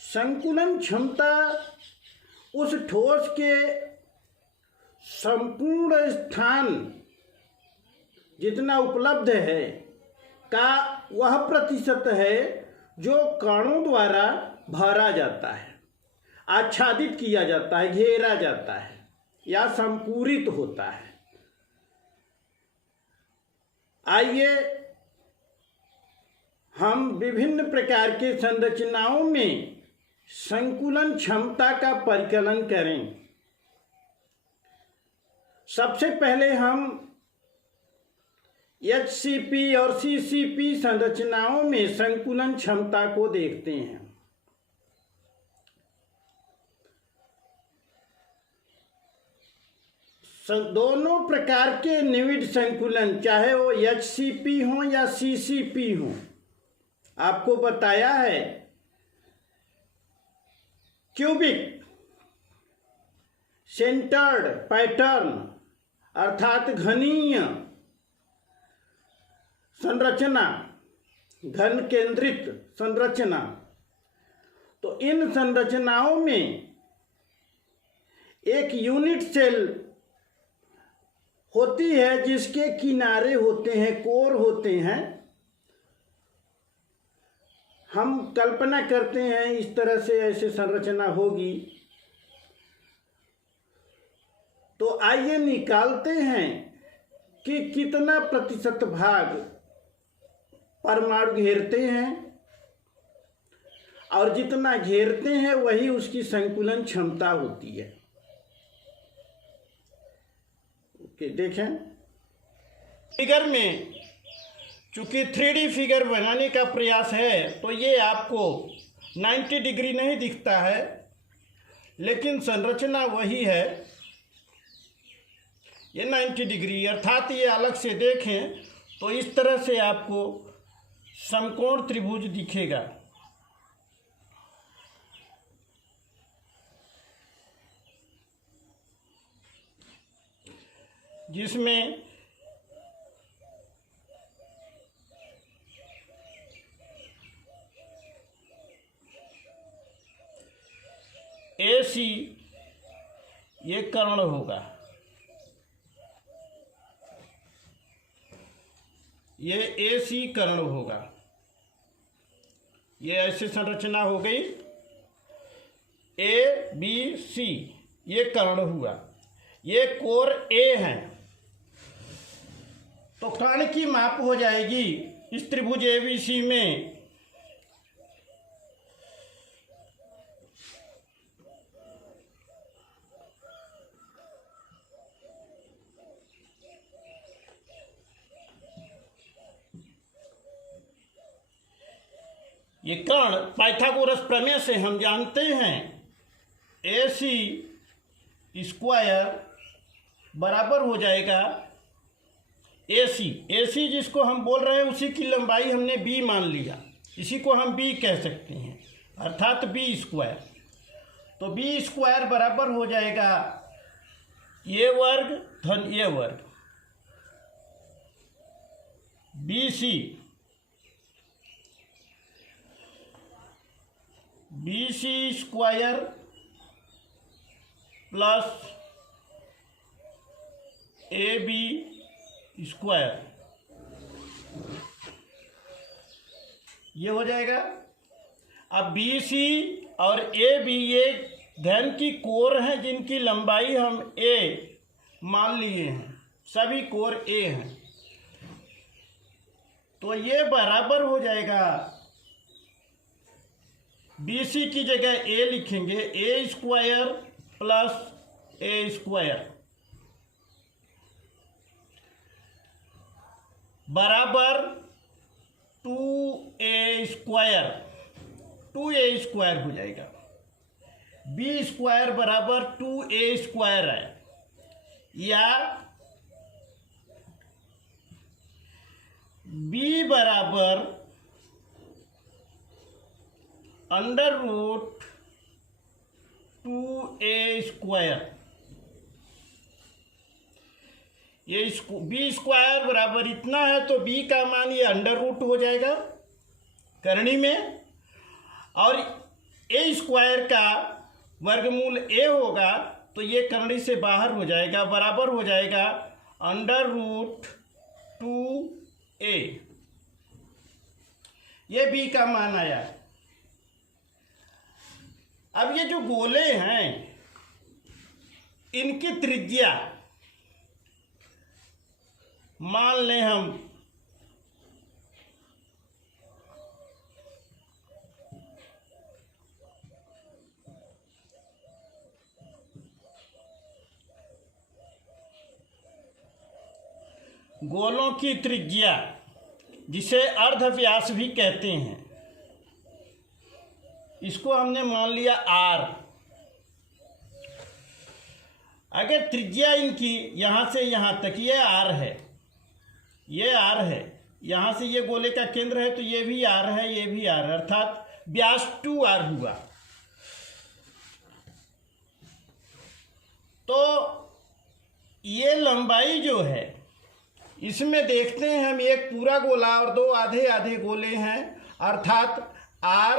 संकुलन क्षमता उस ठोस के संपूर्ण स्थान जितना उपलब्ध है का वह प्रतिशत है जो कणों द्वारा भरा जाता है, आच्छादित किया जाता है, घेरा जाता है या संपूरित होता है। आइए हम विभिन्न प्रकार के संरचनाओं में संकुलन क्षमता का परिकलन करें। सबसे पहले हम HCP और CCP संरचनाओं में संकुलन क्षमता को देखते हैं। दोनों प्रकार के निविड संकुलन, चाहे वो HCP हो या CCP हो, आपको बताया है क्यूबिक सेंटर्ड पैटर्न अर्थात घनीय संरचना, घन केंद्रित संरचना। तो इन संरचनाओं में एक यूनिट सेल होती है जिसके किनारे होते हैं, कोर होते हैं। हम कल्पना करते हैं इस तरह से ऐसे संरचना होगी। तो आइए निकालते हैं कि कितना प्रतिशत भाग परमाणु घेरते हैं, और जितना घेरते हैं वही उसकी संकुलन क्षमता होती है। ओके, देखें फिगर में, चूंकि 3D फिगर बनाने का प्रयास है तो ये आपको 90 डिग्री नहीं दिखता है, लेकिन संरचना वही है। ये 90 डिग्री, अर्थात ये अलग से देखें तो इस तरह से आपको समकोण त्रिभुज दिखेगा। जिसमें AC ये कर्ण होगा, ये AC कर्ण होगा। ये ऐसी संरचना हो गई, ABC ये कर्ण हुआ, ये कोर A है। तो कर्ण की माप हो जाएगी इस त्रिभुज ABC में ये कर्ण पाइथागोरस प्रमेय से हम जानते हैं AC स्क्वायर बराबर हो जाएगा AC जिसको हम बोल रहे हैं उसी की लंबाई हमने B मान लिया, इसी को हम B कह सकते हैं, अर्थात B स्क्वायर। तो B स्क्वायर बराबर हो जाएगा ये वर्ग धन ये वर्ग, BC square plus AB square, ये हो जाएगा। अब BC और AB ये घन की कोर हैं जिनकी लंबाई हम A मान लिए हैं, सभी कोर A हैं। तो ये बराबर हो जाएगा, BC की जगह A लिखेंगे, A square plus A square बराबर 2A स्क्वायर हो जाएगा। B स्क्वायर बराबर 2A स्क्वायर है, या B बराबर अंडर रूट 2A स्क्वायर। ये B स्क्वायर बराबर इतना है तो B का मान ये अंडर रूट हो जाएगा करनी में, और ए स्क्वायर का वर्गमूल ए होगा तो ये करनी से बाहर हो जाएगा, बराबर हो जाएगा √2a। ये b का मान आया। अब ये जो गोले हैं इनकी त्रिज्या मान लें हम गोलों की त्रिज्या, जिसे अर्धव्यास भी कहते हैं, इसको हमने मान लिया r। अगर त्रिज्या इनकी यहाँ से यहाँ तक ये r है, ये r है, यहाँ से ये गोले का केंद्र है तो ये भी r है, ये भी r है, अर्थात व्यास 2r हुआ। तो ये लंबाई जो है इसमें देखते हैं हम, एक पूरा गोला और दो आधे आधे गोले हैं, अर्थात r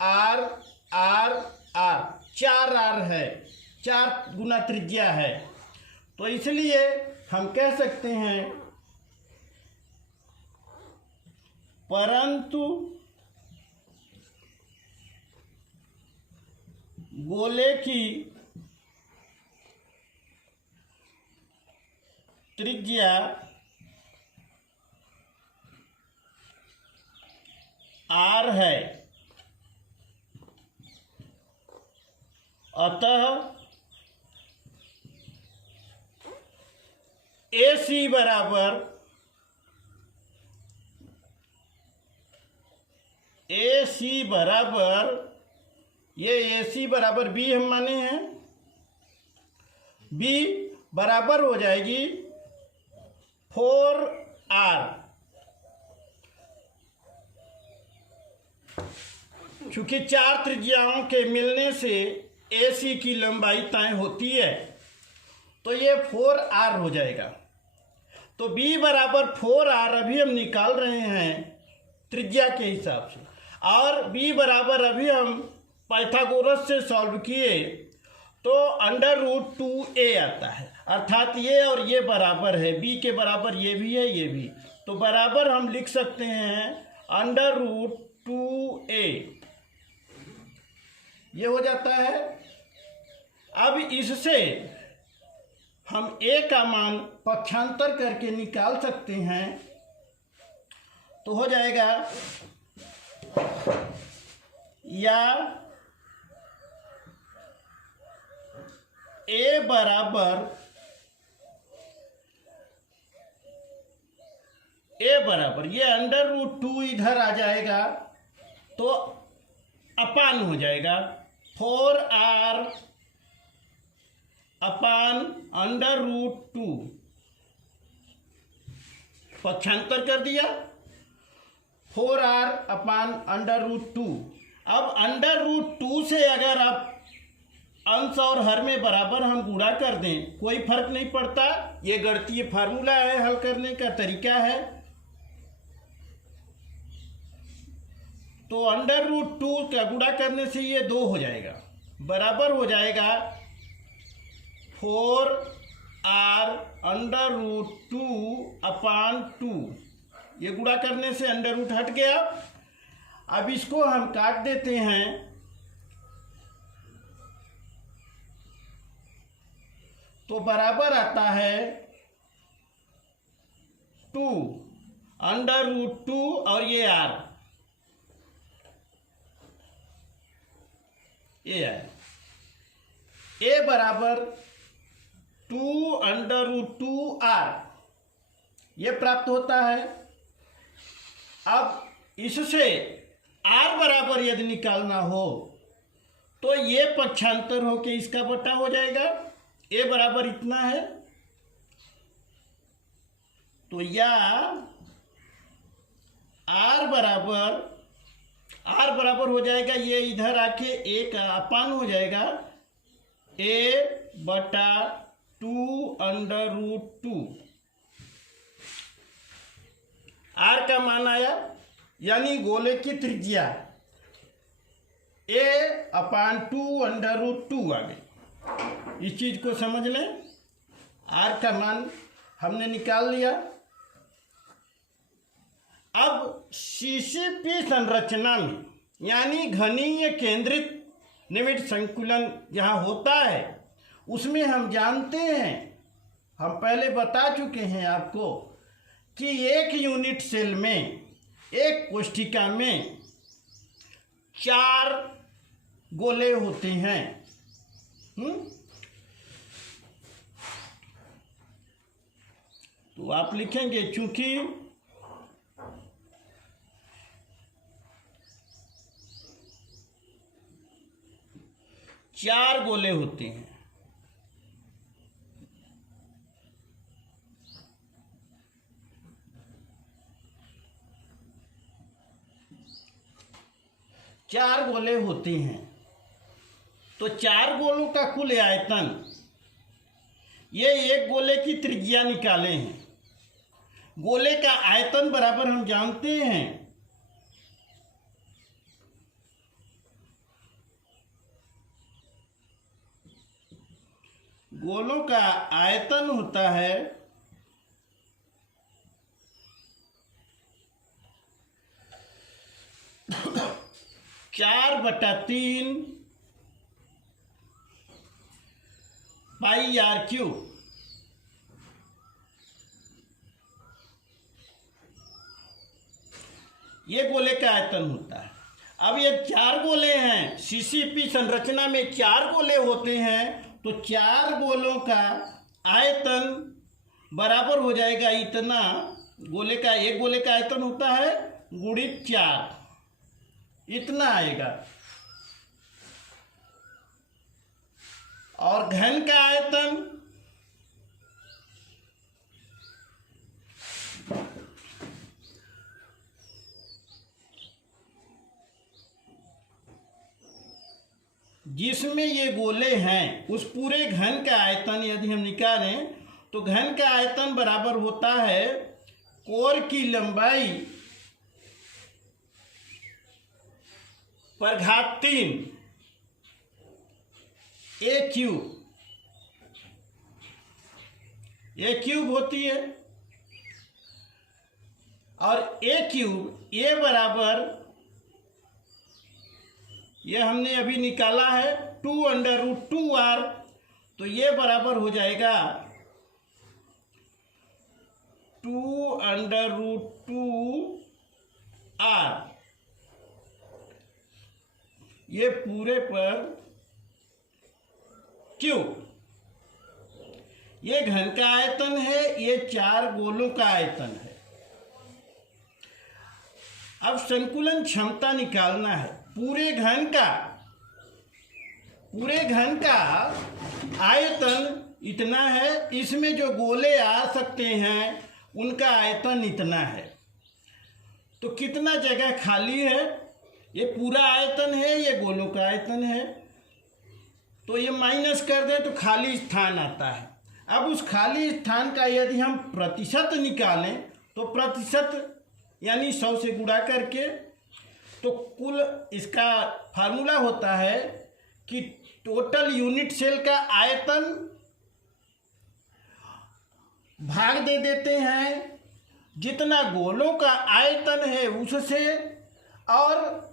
r r r 4r है, 4 गुना त्रिज्या है। तो इसलिए हम कह सकते हैं परंतु गोले की त्रिज्या r है, अतः AC बराबर ये AC बराबर B हम माने हैं, B बराबर हो जाएगी 4r। चूंकि 4 त्रिज्याओं के मिलने से AC की लंबाई तय होती है तो ये 4r हो जाएगा। तो B बराबर 4r अभी हम निकाल रहे हैं त्रिज्या के हिसाब से, और B बराबर अभी हम पाइथागोरस से सॉल्व किए तो √2a आता है, अर्थात ये और ये बराबर है, B के बराबर ये भी है, ये भी। तो बराबर हम लिख सकते हैं √2a, ये हो जाता है। अब इससे हम a का मान पक्षांतर करके निकाल सकते हैं, तो हो जाएगा या a बराबर ये √2 इधर आ जाएगा तो अपान हो जाएगा 4r अपान √2, पक्षांतर कर दिया 4r अपान √2। अब √2 से अगर आप अंश और हर में बराबर हम गुणा कर दें कोई फर्क नहीं पड़ता, ये गणितीय फार्मूला है, हल करने का तरीका है। तो √2 का गुणा करने से ये 2 हो जाएगा, बराबर हो जाएगा 4r √2 अपान 2। ये गुणा करने से √ हट गया। अब इसको हम काट देते हैं, तो बराबर आता है 2 √2 और ये r, ये है a बराबर 2 √2r, ये प्राप्त होता है। अब इससे r बराबर यदि निकालना हो तो ये पक्षांतर हो के इसका बटा हो जाएगा, a बराबर इतना है, तो या r बराबर हो जाएगा, ये इधर आके a का अपान हो जाएगा a बटा 2 √2। r का मान आया, यानी गोले की त्रिज्या a अपान 2√2 आ गई। इस चीज को समझ लें। आर का मान हमने निकाल लिया। अब सीसीपी संरचना में यानी घनीय केंद्रित निविड़ संकुलन जहाँ होता है उसमें हम जानते हैं, हम पहले बता चुके हैं आपको कि एक यूनिट सेल में, एक कोशिका में 4 गोले होते हैं। तो आप लिखेंगे चूंकि चार गोले होते हैं, चार गोले होते हैं, तो चार गोलों का कुल आयतन, ये एक गोले की त्रिज्या निकाले हैं। गोले का आयतन बराबर हम जानते हैं गोलों का आयतन होता है 4/3 πr³। ये गोले का आयतन होता है। अब ये 4 गोले हैं, सीसीपी संरचना में 4 गोले होते हैं, तो 4 गोलों का आयतन बराबर हो जाएगा इतना, गोले का, एक गोले का आयतन होता है गुणित 4, इतना आएगा। और घन का आयतन जिसमें ये गोले हैं उस पूरे घन का आयतन यदि हम निकालें तो घन का आयतन बराबर होता है कोर की लंबाई पर घात 3 ए क्यूब होती है। और ए क्यूब ए बराबर, ये हमने अभी निकाला है 2√2r, तो ये बराबर हो जाएगा 2√2r, ये पूरे पर क्यूब। ये घन का आयतन है, ये 4 गोलों का आयतन है। अब संकुलन क्षमता निकालना है। पूरे घन का आयतन इतना है, इसमें जो गोले आ सकते हैं उनका आयतन इतना है। तो कितना जगह खाली है? ये पूरा आयतन है, ये गोलों का आयतन है, तो ये माइनस कर दें तो खाली स्थान आता है। अब उस खाली स्थान का यदि हम प्रतिशत निकालें तो प्रतिशत यानी 100 से गुणा करके, तो कुल इसका फार्मूला होता है कि टोटल यूनिट सेल का आयतन भाग दे देते हैं जितना गोलों का आयतन है उससे, और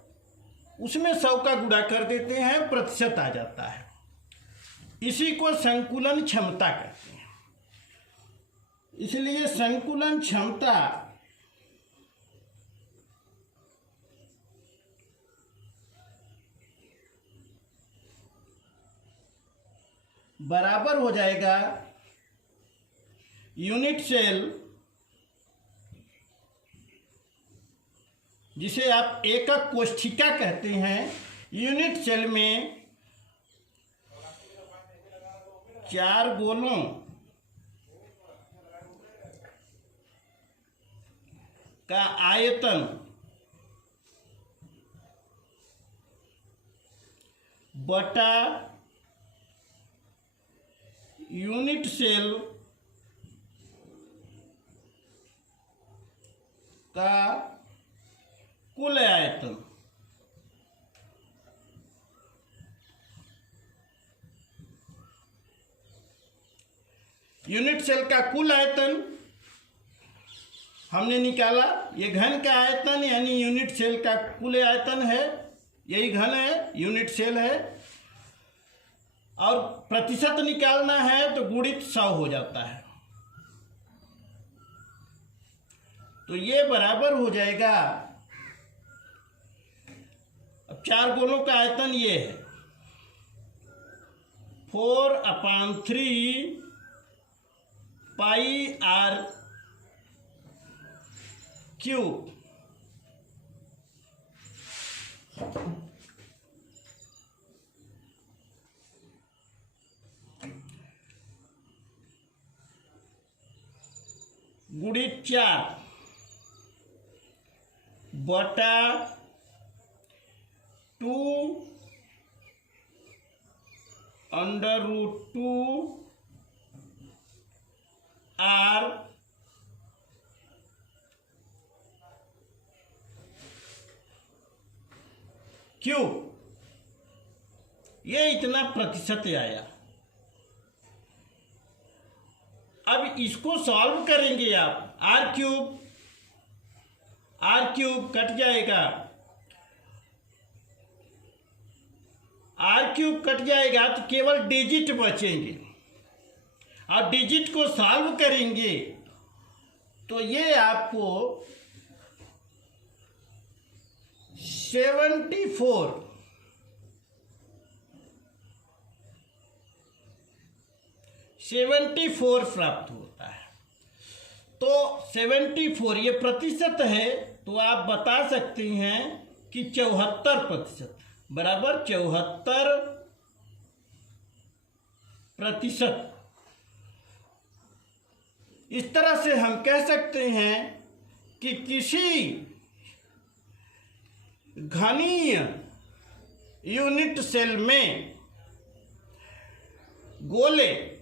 उसमें 100 का गुणा कर देते हैं, प्रतिशत आ जाता है। इसी को संकुलन क्षमता कहते हैं। इसलिए संकुलन क्षमता बराबर हो जाएगा यूनिट सेल, जिसे आप एकक कोशिका कहते हैं, यूनिट सेल में 4 गोलों का आयतन बटा यूनिट सेल का कुल आयतन। यूनिट सेल का कुल आयतन हमने निकाला। ये घन का आयतन यानी यूनिट सेल का कुल आयतन है, यही घन है, यूनिट सेल है। और प्रतिशत निकालना है तो गुणित 100 हो जाता है। तो ये बराबर हो जाएगा, अब 4 गोलों का आयतन ये है 4/3 पाई आर क्यूब। गुणित 4 बटा 2 √2 आर क्यूब। ये इतना प्रतिशत आया। अब इसको सॉल्व करेंगे आप, आर क्यूब कट जाएगा, आर क्यूब कट जाएगा तो केवल डिजिट बचेंगे। और डिजिट को सॉल्व करेंगे तो ये आपको 74 प्राप्त होता है। तो 74 ये प्रतिशत है, तो आप बता सकते हैं कि 74% बराबर 74%। इस तरह से हम कह सकते हैं कि किसी घनीय यूनिट सेल में गोले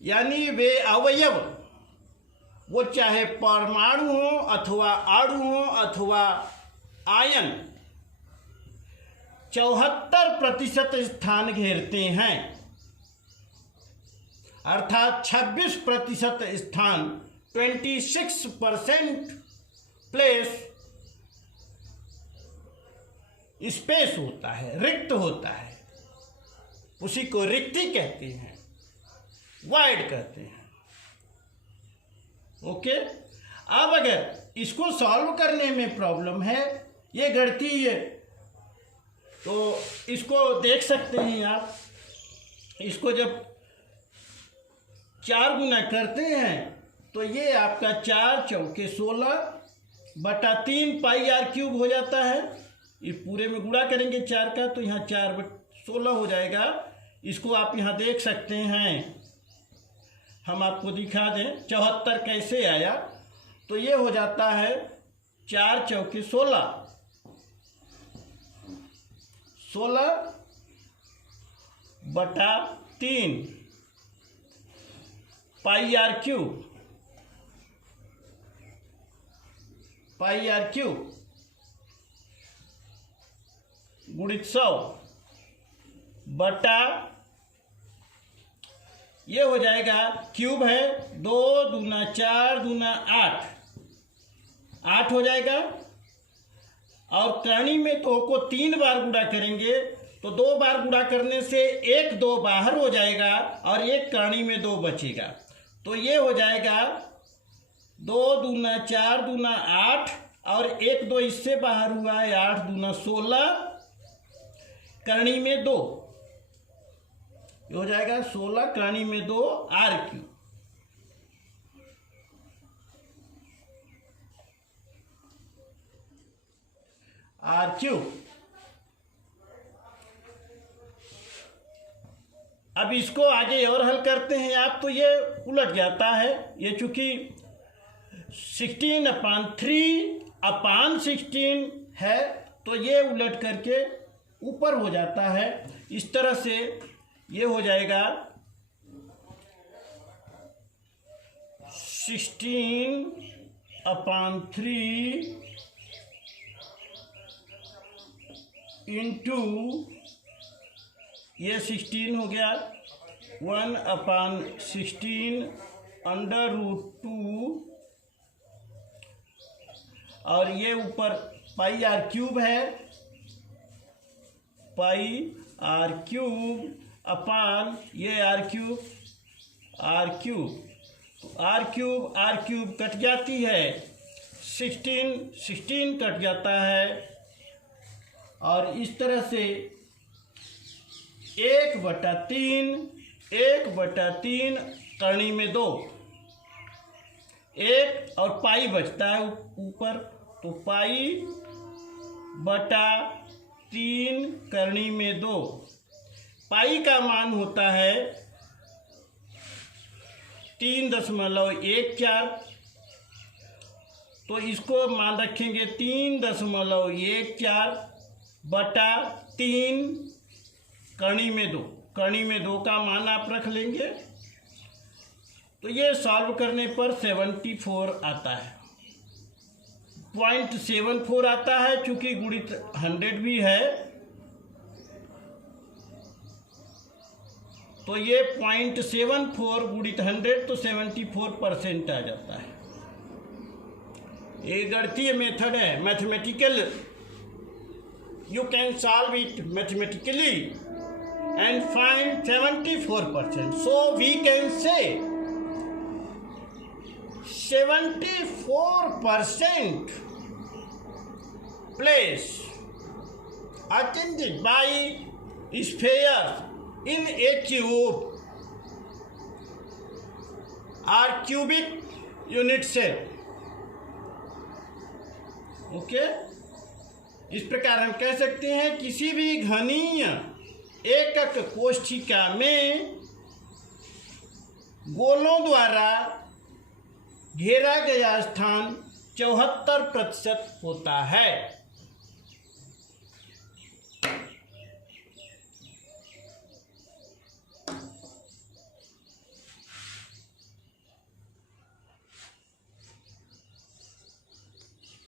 यानी वे अवयव, वो चाहे परमाणु हो अथवा अणु हो अथवा आयन, 74% स्थान घेरते हैं, अर्थात 26% स्थान 26% प्लेस स्पेस होता है, रिक्त होता है। उसी को रिक्ति कहते हैं, वाइड कहते हैं। ओके। अब अगर इसको सॉल्व करने में प्रॉब्लम है, ये गणितीय है, तो इसको देख सकते हैं आप। इसको जब 4 गुना करते हैं तो ये आपका 4 चौके 16 बटा 3 पाई आर क्यूब हो जाता है। ये पूरे में गुणा करेंगे 4 का, तो यहाँ 4/16 हो जाएगा। इसको आप यहाँ देख सकते हैं, हम आपको दिखा दें 74 कैसे आया। तो ये हो जाता है 4 चौके 16 बटा 3 पाई आर क्यूब गुणित 100 बटा, ये हो जाएगा क्यूब है 2 दूना 4 दूना 8 हो जाएगा। और करणी में तो को 3 बार गुणा करेंगे, तो 2 बार गुणा करने से 1 2 बाहर हो जाएगा और 1 करणी में 2 बचेगा। तो ये हो जाएगा 2 दूना 4 दूना 8 और 1 2 इससे बाहर हुआ है, 8 दूना 16 करणी में 2 हो जाएगा 16 करणी में 2 आर क्यूब। अब इसको आगे और हल करते हैं आप, तो ये उलट जाता है। ये चूंकि 16/3/16 है, तो ये उलट करके ऊपर हो जाता है। इस तरह से ये हो जाएगा 16/3 इंटू ये 16 हो गया 1/16 √2 और ये ऊपर पाई आर क्यूब है, पाई आर क्यूब अपान ये आर क्यूब आर क्यूब कट जाती है, 16 कट जाता है और इस तरह से 1/3 करनी में 2 1 और पाई बचता है ऊपर, तो पाई/3 करनी में 2। पाई का मान होता है 3.14, तो इसको मान रखेंगे 3.14/3 करनी में 2। करनी में 2 का मान आप रख लेंगे, तो ये सॉल्व करने पर 74 आता है, 0.74 आता है। चूंकि गुणित 100 भी है तो ये 0.74 गुणित 100 तो 74% आ जाता है। ये गणितीय मेथड है, mathematical, you can solve it mathematically and find 74%. So we can say 74% place attended by sphere in a cube are cubic unit cell. Okay, इस प्रकार हम कह सकते हैं किसी भी घनीय एकक कोष्ठिका में गोलों द्वारा घेरा गया स्थान 74% होता है।